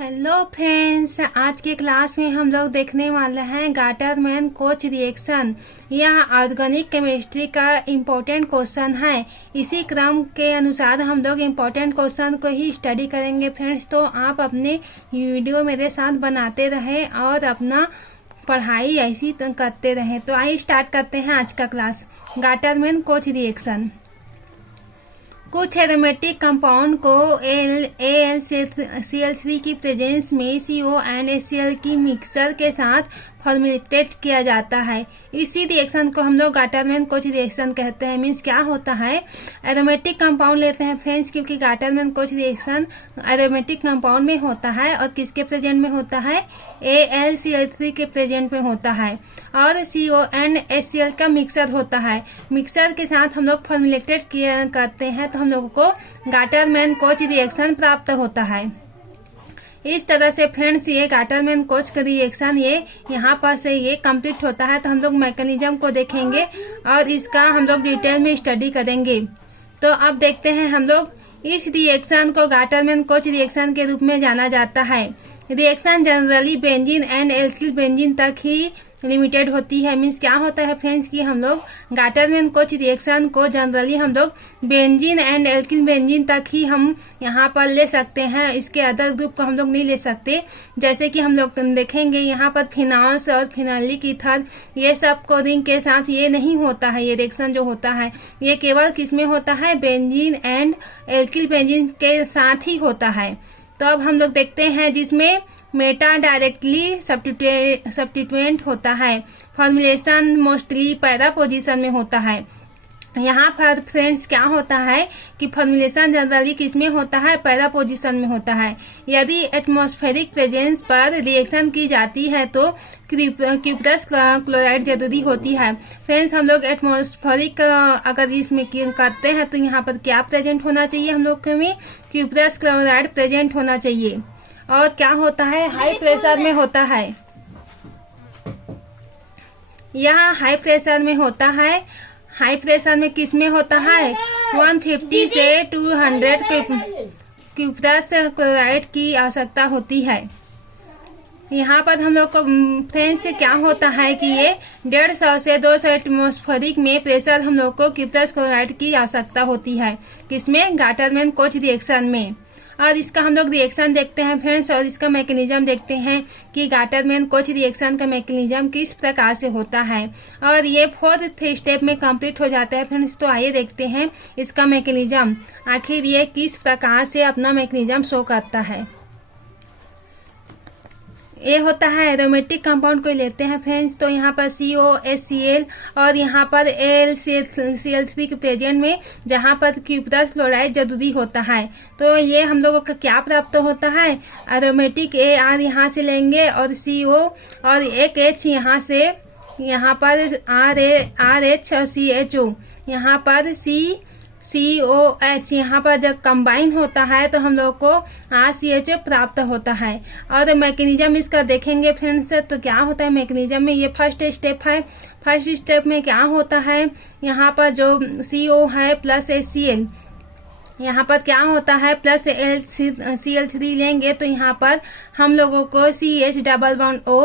Hello friends, आज के class में हम लोग देखने वाले हैं गाटरमैन कोच रिएक्शन। यह ऑर्गेनिक केमिस्ट्री का इम्पोर्टेंट क्वेश्चन है। इसी क्रम के अनुसार हम लोग इम्पोर्टेंट क्वेश्चन को ही स्टडी करेंगे फ्रेंड्स। तो आप अपने वीडियो मेरे साथ बनाते रहें और अपना पढ़ाई ऐसी करते रहें। तो आइए स्टार्ट करते हैं आज का क्लास। Gattermann Koch reaction. कुछ एरोमेटिक कंपाउंड को AlCl3 की प्रेजेंस में CO एंड HCl की मिक्सर के साथ फॉर्मुलेटेड किया जाता है। इसी रिएक्शन को हम लोग गाटरमैन कोच रिएक्शन कहते हैं। मीन्स क्या होता है, एरोमेटिक कंपाउंड लेते हैं फ्रेंड्स, क्योंकि Gattermann Koch reaction aromatic compound में होता है और किसके प्रेजेंट में होता है, AlCl3 के प्रेजेंट में होता है और CO एंड HCl का मिक्सर होता है। मिक्सर के साथ हम लोग फॉर्मुलेटेड करते हैं तो हम लोगों को गाटरमैन कोच रिएक्शन प्राप्त होता है। इस तरह से फ्रेंड्स ये गाटरमैन कोच का रिएक्शन ये यहाँ पर से ये कंप्लीट होता है। तो हम लोग मैकेनिज्म को देखेंगे और इसका हम लोग डिटेल में स्टडी करेंगे। तो अब देखते हैं हम लोग इस रिएक्शन को गाटरमैन कोच रिएक्शन के रूप में जाना जाता है। Reaction generally benzene and alkyl benzene तक ही लिमिटेड होती है। मीन्स क्या होता है फ्रेंड्स कि हम लोग गाटरमैन कोच रिएक्शन को जनरली हम लोग बेंजीन एंड एल्किल बेंजीन तक ही हम यहाँ पर ले सकते हैं। इसके अदर ग्रुप को हम लोग नहीं ले सकते। जैसे कि हम लोग देखेंगे यहाँ पर फिनॉल्स और फिनालिक ईथर ये सब को रिंग के साथ ये नहीं होता है। ये रिएक्शन जो होता है ये केवल किसमें होता है, बेंजीन एंड एल्किल बेंजीन के साथ ही होता है। तो अब हम लोग देखते हैं जिसमें मेटा डायरेक्टली सब्स्टिट्यूएंट होता है। फॉर्मुलेशन मोस्टली पैरा पोजीशन में होता है। यहाँ पर फ्रेंड्स क्या होता है कि फॉर्मुलेशन जनरली किसमें होता है, पैरा पोजीशन में होता है। यदि एटमॉस्फेरिक प्रेजेंस पर रिएक्शन की जाती है तो क्यूप्रस क्लोराइड जरूरी होती है। फ्रेंड्स हम लोग एटमॉस्फेरिक अगर इसमें करते हैं तो यहाँ पर क्या प्रेजेंट होना चाहिए, हम लोग में क्यूप्रस क्लोराइड प्रेजेंट होना चाहिए। और क्या होता है, हाई प्रेशर में होता है। यह हाई प्रेशर में होता है। हाई प्रेशर में किस में होता है, 150 से 200 क्यूप्रस क्लोराइड की आवश्यकता होती है। यहाँ पर हम लोग को फ्रेंड्स क्या होता है कि ये 150 से 200 एटमॉस्फेरिक में प्रेशर हम लोग को क्यूप्रस क्लोराइड की आवश्यकता होती है। किसमें, गाटरमैन कोच रिएक्शन में। और इसका हम लोग रिएक्शन देखते हैं फ्रेंड्स और इसका मैकेनिज्म देखते हैं कि गाटरमैन कोच रिएक्शन का मैकेनिज्म किस प्रकार से होता है। और ये 4th स्टेप में कंप्लीट हो जाता है फ्रेंड्स। तो आइए देखते हैं इसका मैकेनिज्म, आखिर ये किस प्रकार से अपना मैकेनिज्म शो करता है। ये होता है एरोमेटिक कंपाउंड को लेते हैं फ्रेंड्स। तो यहाँ पर CO HCl और यहाँ पर AlCl3 के प्रेजेंट में जहाँ पर क्यूप्रस क्लोराइड जरूरी होता है। तो ये हम लोगों का क्या प्राप्त होता है, एरोमेटिक AR यहाँ से लेंगे और CO और एक H यहाँ पर RH और CHO यहाँ पर COH यहाँ पर जब कंबाइन होता है तो हम लोग को RCHO प्राप्त होता है। और मैकेनिज्म इसका देखेंगे फ्रेंड्स तो क्या होता है मैकेनिज्म में, ये फर्स्ट स्टेप है। फर्स्ट स्टेप में क्या होता है, यहाँ पर जो CO है प्लस HCl, यहाँ पर क्या होता है प्लस Cl3 लेंगे तो यहाँ पर हम लोगों को CH डबल बॉन्ड O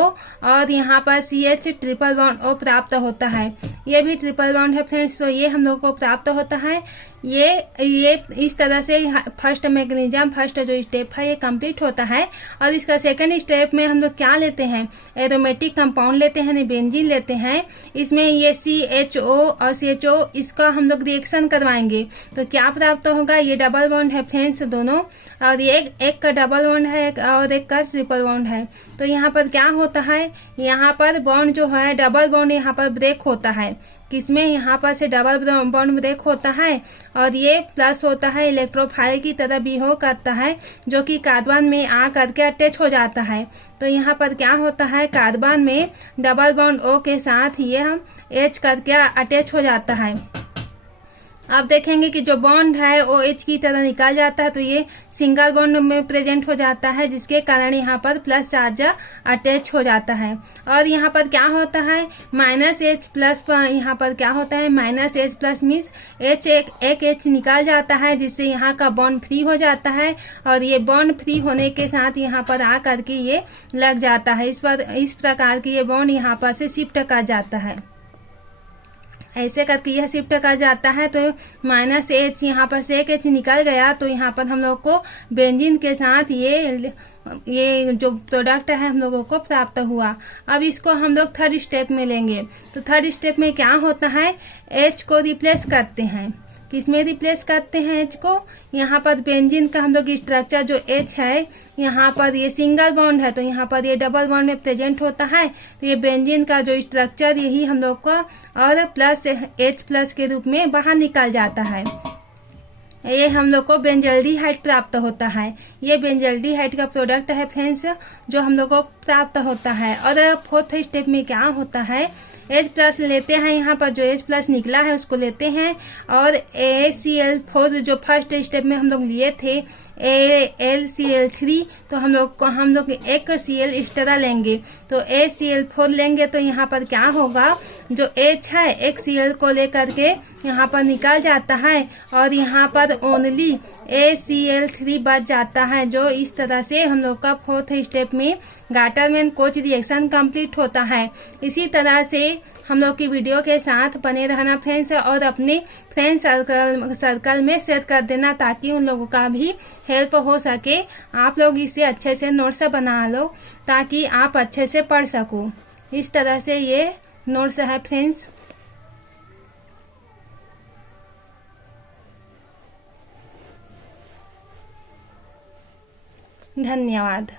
और यहाँ पर CH ट्रिपल बॉन्ड O प्राप्त होता है। ये भी ट्रिपल बॉन्ड है फ्रेंड्स। तो ये हम लोगों को प्राप्त होता है। ये इस तरह से फर्स्ट मैकेनिज्म, फर्स्ट जो स्टेप है ये कंप्लीट होता है। और इसका सेकंड स्टेप में हम लोग क्या लेते हैं, एरोमेटिक कंपाउंड लेते हैं, बेंजीन लेते हैं। इसमें ये CHO और CHO इसका हम लोग रिएक्शन करवाएंगे तो क्या प्राप्त होगा, ये डबल बॉन्ड है फ्रेंड्स दोनों। और ये एक का डबल बॉन्ड है और एक का ट्रिपल बॉन्ड है। तो यहाँ पर क्या होता है, यहाँ पर बॉन्ड जो है डबल बॉन्ड यहाँ पर ब्रेक होता है। किसमें, यहाँ पर से डबल बॉन्ड ब्रेक होता है और ये प्लस होता है, इलेक्ट्रोफाइल की तरह बिहेव करता है जो कि कार्बन में आ करके अटैच हो जाता है। तो यहाँ पर क्या होता है, कार्बन में डबल बॉन्ड O के साथ ये हम H करके अटैच हो जाता है। आप देखेंगे कि जो बॉन्ड है वो H की तरह निकाल जाता है, तो ये सिंगल बॉन्ड में प्रेजेंट हो जाता है, जिसके कारण यहाँ पर प्लस चार्ज अटैच हो जाता है। और यहाँ पर क्या होता है -H प्लस, यहाँ पर क्या होता है -H प्लस मीन्स H एक H निकाल जाता है, जिससे यहाँ का बॉन्ड फ्री हो जाता है और ये बॉन्ड फ्री होने के साथ यहाँ पर आ करके ये लग जाता है। इस प्रकार की ये बॉन्ड यहाँ पर से शिफ्ट कर जाता है। ऐसे करके यह शिफ्ट कर जाता है। तो -H यहाँ पर से एक H निकल गया, तो यहाँ पर हम लोग को बेंजीन के साथ ये जो प्रोडक्ट है हम लोगों को प्राप्त हुआ। अब इसको हम लोग थर्ड स्टेप में लेंगे। तो थर्ड स्टेप में क्या होता है, H को रिप्लेस करते हैं। किसमें रिप्लेस करते हैं H को, यहाँ पर बेंजीन का हम लोग स्ट्रक्चर जो H है, यहाँ पर ये सिंगल बॉन्ड है तो यहाँ पर ये डबल बॉन्ड में प्रेजेंट होता है। तो ये बेंजीन का जो स्ट्रक्चर यही हम लोग को और प्लस H प्लस के रूप में बाहर निकल जाता है। ये हम लोग को बेंजल्डिहाइड प्राप्त होता है। ये बेंजल्डिहाइड का प्रोडक्ट है फ्रेंड्स, जो हम लोग को प्राप्त होता है। और फोर्थ स्टेप में क्या होता है, H प्लस लेते हैं, यहाँ पर जो H प्लस निकला है उसको लेते हैं और ACl4 जो फर्स्ट स्टेप में हम लोग लिए थे AlCl3, तो हम लोग एक Cl एक्स्ट्रा लेंगे, तो ACl4 लेंगे। तो यहाँ पर क्या होगा, जो H है एक Cl को लेकर के यहाँ पर निकाल जाता है और यहाँ पर ओनली ACl3 बच जाता है। जो इस तरह से हम लोग का फोर्थ स्टेप में गाटरमैन कोच रिएक्शन कंप्लीट होता है। इसी तरह से हम लोग की वीडियो के साथ बने रहना फ्रेंड्स, और अपने फ्रेंड सर्कल में शेयर कर देना, ताकि उन लोगों का भी हेल्प हो सके। आप लोग इसे अच्छे से नोट्स बना लो ताकि आप अच्छे से पढ़ सको। इस तरह से ये नोट्स है फ्रेंड्स। धन्यवाद।